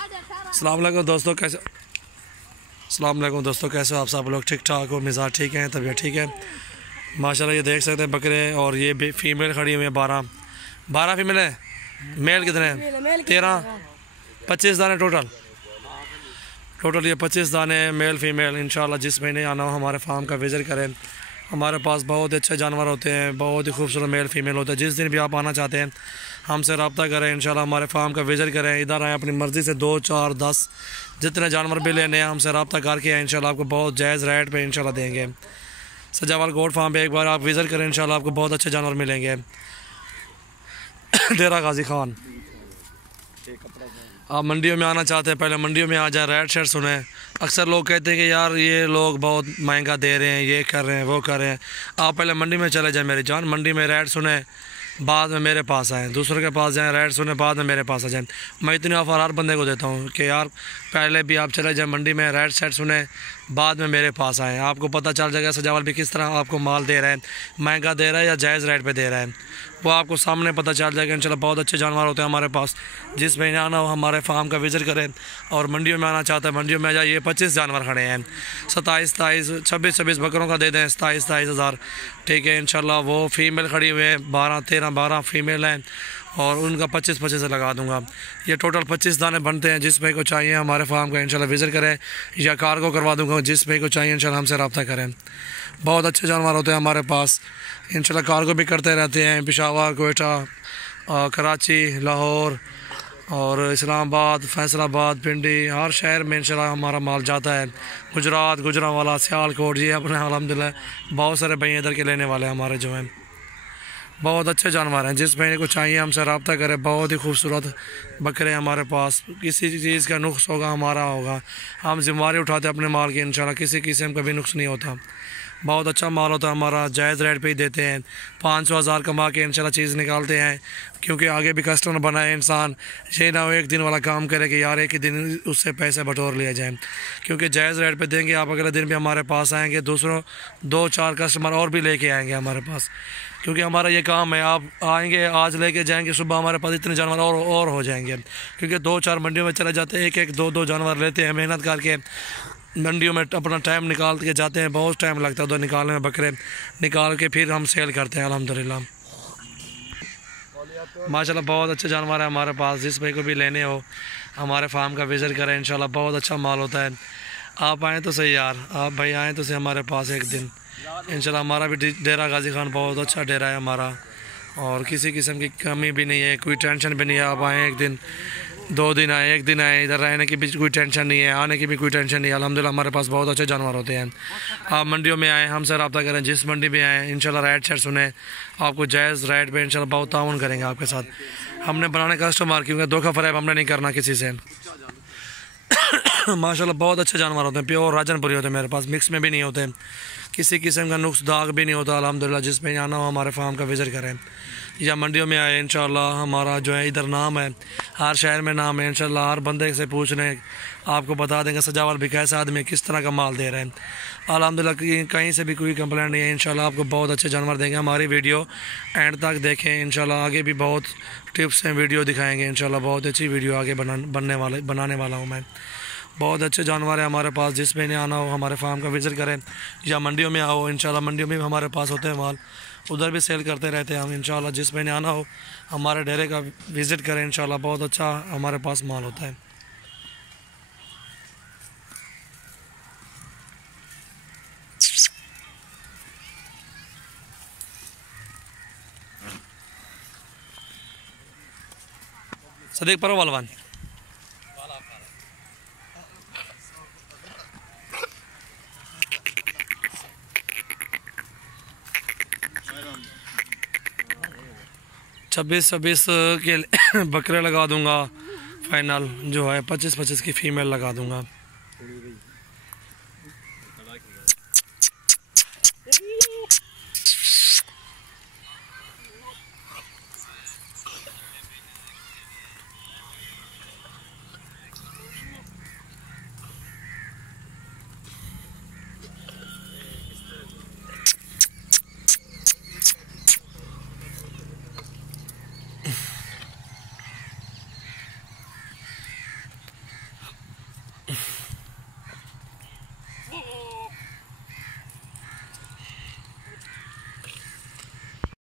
अस्सलाम वालेकुम दोस्तों, कैसे कैसे हो आप सब लोग? ठीक ठाक हो? मिजाज ठीक है? तबीयत ठीक है? माशाल्लाह ये देख सकते हैं बकरे, और ये भी फीमेल खड़ी हुई है। 12 फीमेल है। मेल कितने हैं? 13-25 दाने टोटल ये 25 दाने मेल फीमेल। इंशाल्लाह जिस महीने आना हो हमारे फार्म का विज़िट करें। हमारे पास बहुत अच्छे जानवर होते हैं, बहुत ही खूबसूरत मेल फीमेल होते हैं। जिस दिन भी आप आना चाहते हैं हमसे रब्ता करें, इंशाल्लाह हमारे फार्म का विज़िट करें। इधर आएँ, अपनी मर्ज़ी से 2, 4, 10 जितने जानवर भी लेने हैं हमसे रब्ता करके आए। इंशाल्लाह आपको बहुत जायज़ रेट पे इंशाल्लाह देंगे। सजावाल गोट फार्म पे एक बार आप विज़िट करें, इंशाल्लाह आपको बहुत अच्छे जानवर मिलेंगे। डेरा गाजी खान, आप मंडियों में आना चाहते हैं पहले मंडियों में आ जाए, रेट शेट सुने। अक्सर लोग कहते हैं कि यार ये लोग बहुत महंगा दे रहे हैं, ये कर रहे हैं, वो कर रहे हैं। आप पहले मंडी में चले जाएं मेरी जान, मंडी में रेट सुने, बाद में मेरे पास आएँ। दूसरों के पास जाएं, रेट सुने, बाद में मेरे पास आ जाएँ। मैं इतनी ऑफ़र हर बंदे को देता हूँ कि यार पहले भी आप चले जाएं मंडी में, रेट सेट सुने, बाद में मेरे पास आएँ। आपको पता चल जाएगा सजावल भी किस तरह आपको माल दे रहा है, महंगा दे रहा है या जायज़ रेट पे दे रहा है, वो आपको सामने पता चल जाएगा। इंशाल्लाह बहुत अच्छे जानवर होते हैं हमारे पास। जिस महीने आना हो हमारे फार्म का विज़िट करें। और मंडियों में आना चाहता है मंडियों में आ जाए। ये 25 जानवर खड़े हैं, 27, 26 बकरों का दे दें 27 हज़ार, ठीक है। इंशाल्लाह वो फीमेल खड़ी हुई है, 12 फीमेल हैं, और उनका 25 लगा दूंगा। ये टोटल 25 दाने बनते हैं। जिस भाई को चाहिए हमारे फार्म का इंशाल्लाह विज़िट करें, या कार्गो करवा दूंगा। जिस भाई को चाहिए इंशाल्लाह हमसे रब्ता करें। बहुत अच्छे जानवर होते हैं हमारे पास। इंशाल्लाह कार्गो भी करते रहते हैं, पेशावर, कोयटा, कराची, लाहौर और इस्लामाबाद, फैसलाबाद, पिंडी, हर शहर में इंशाल्लाह हमारा माल जाता है। गुजरात, गुजरांवाला, सियालकोट, ये अपने अल्हम्दुलिल्लाह बहुत सारे भैया इधर के लेने वाले हमारे जो हैं। बहुत अच्छे जानवर हैं। जिस महीने को चाहिए हमसे रब्ता करें। बहुत ही खूबसूरत बकरे हमारे पास। किसी चीज़ का नुक्स होगा हमारा होगा, हम जिम्मेवारी उठाते अपने माल की। इंशाल्लाह किसी किस्म का भी नुक्स नहीं होता। बहुत अच्छा माल होता है हमारा, जायज़ रेट पे ही देते हैं। 500-1000 कमा के इंशाल्लाह चीज़ निकालते हैं, क्योंकि आगे भी कस्टमर बनाए इंसान। ये ना हो एक दिन वाला काम करे कि यार एक ही दिन उससे पैसे बटोर लिया जाए, क्योंकि जायज़ रेट पे देंगे। आप अगले दिन भी हमारे पास आएंगे, दूसरों 2-4 कस्टमर और भी लेके आएंगे हमारे पास, क्योंकि हमारा ये काम है। आप आएंगे आज लेके जाएंगे, सुबह हमारे पास इतने जानवर और हो जाएंगे, क्योंकि 2-4 मंडियों में चले जाते हैं, एक 2 जानवर लेते हैं, मेहनत करके मंडियों में अपना टाइम निकाल के जाते हैं। बहुत टाइम लगता है उधर निकालने में, बकरे निकाल के फिर हम सेल करते हैं अल्हम्दुलिल्लाह। माशाल्लाह बहुत अच्छे जानवर है हमारे पास। जिस भाई को भी लेने हो हमारे फार्म का विज़िट करें, इंशाल्लाह बहुत अच्छा माल होता है। आप आएँ तो सही यार, आप भाई आएँ तो सही हमारे पास एक दिन। इंशाल्लाह हमारा भी डेरा गाजी खान बहुत अच्छा डेरा है हमारा, और किसी किस्म की कमी भी नहीं है, कोई टेंशन भी नहीं है। आप आएँ एक दिन, 2 दिन आए, 1 दिन आए, इधर रहने की भी कोई टेंशन नहीं है, आने की भी कोई टेंशन नहीं है। अल्हम्दुलिल्लाह हमारे पास बहुत अच्छे जानवर होते हैं। आप मंडियों में आएँ, हमसे रब्ता करें। जिस मंडी में आएँ इंशाल्लाह रेट शेट सुने, आपको जायज़ रेट पे इंशाल्लाह बहुत ताउन करेंगे आपके साथ। हमने बनाने कस्टमर, क्योंकि धोखा फरेब हमने नहीं करना किसी से। माशाल्लाह बहुत अच्छे जानवर होते हैं, प्योर राजनपुरी होते हैं मेरे पास, मिक्स में भी नहीं होते, किसी किस्म का नुक्स दाग भी नहीं होता अल्हम्दुलिल्लाह। जिस पे आना हो हमारे फार्म का विज़िट करें, या मंडियों में आए। इंशाल्लाह हमारा जो है इधर नाम है, हर शहर में नाम है। इंशाल्लाह हर बंदे से पूछ लें, आपको बता देंगे सजावल भी कैसा आदमी किस तरह का माल दे रहे हैं। अल्हम्दुलिल्लाह कहीं से भी कोई कंप्लेंट नहीं है। इंशाल्लाह आपको बहुत अच्छे जानवर देंगे। हमारी वीडियो एंड तक देखें, इंशाल्लाह आगे भी बहुत टिप्स हैं, वीडियो दिखाएँगे। इंशाल्लाह बहुत अच्छी वीडियो आगे बनाने वाला हूँ मैं। बहुत अच्छे जानवर है हमारे पास। जिस महीने आना हो हमारे फार्म का विज़िट करें, या मंडियों में आओ। इंशाल्लाह मंडियों में भी हमारे पास होते हैं माल, उधर भी सेल करते रहते हैं हम। इंशाल्लाह जिस महीने आना हो हमारे डेरे का विज़िट करें, इंशाल्लाह बहुत अच्छा हमारे पास माल होता है। सदीक परो वालवान, छब्बीस के बकरे लगा दूंगा फाइनल, जो है 25 की फ़ीमेल लगा दूंगा।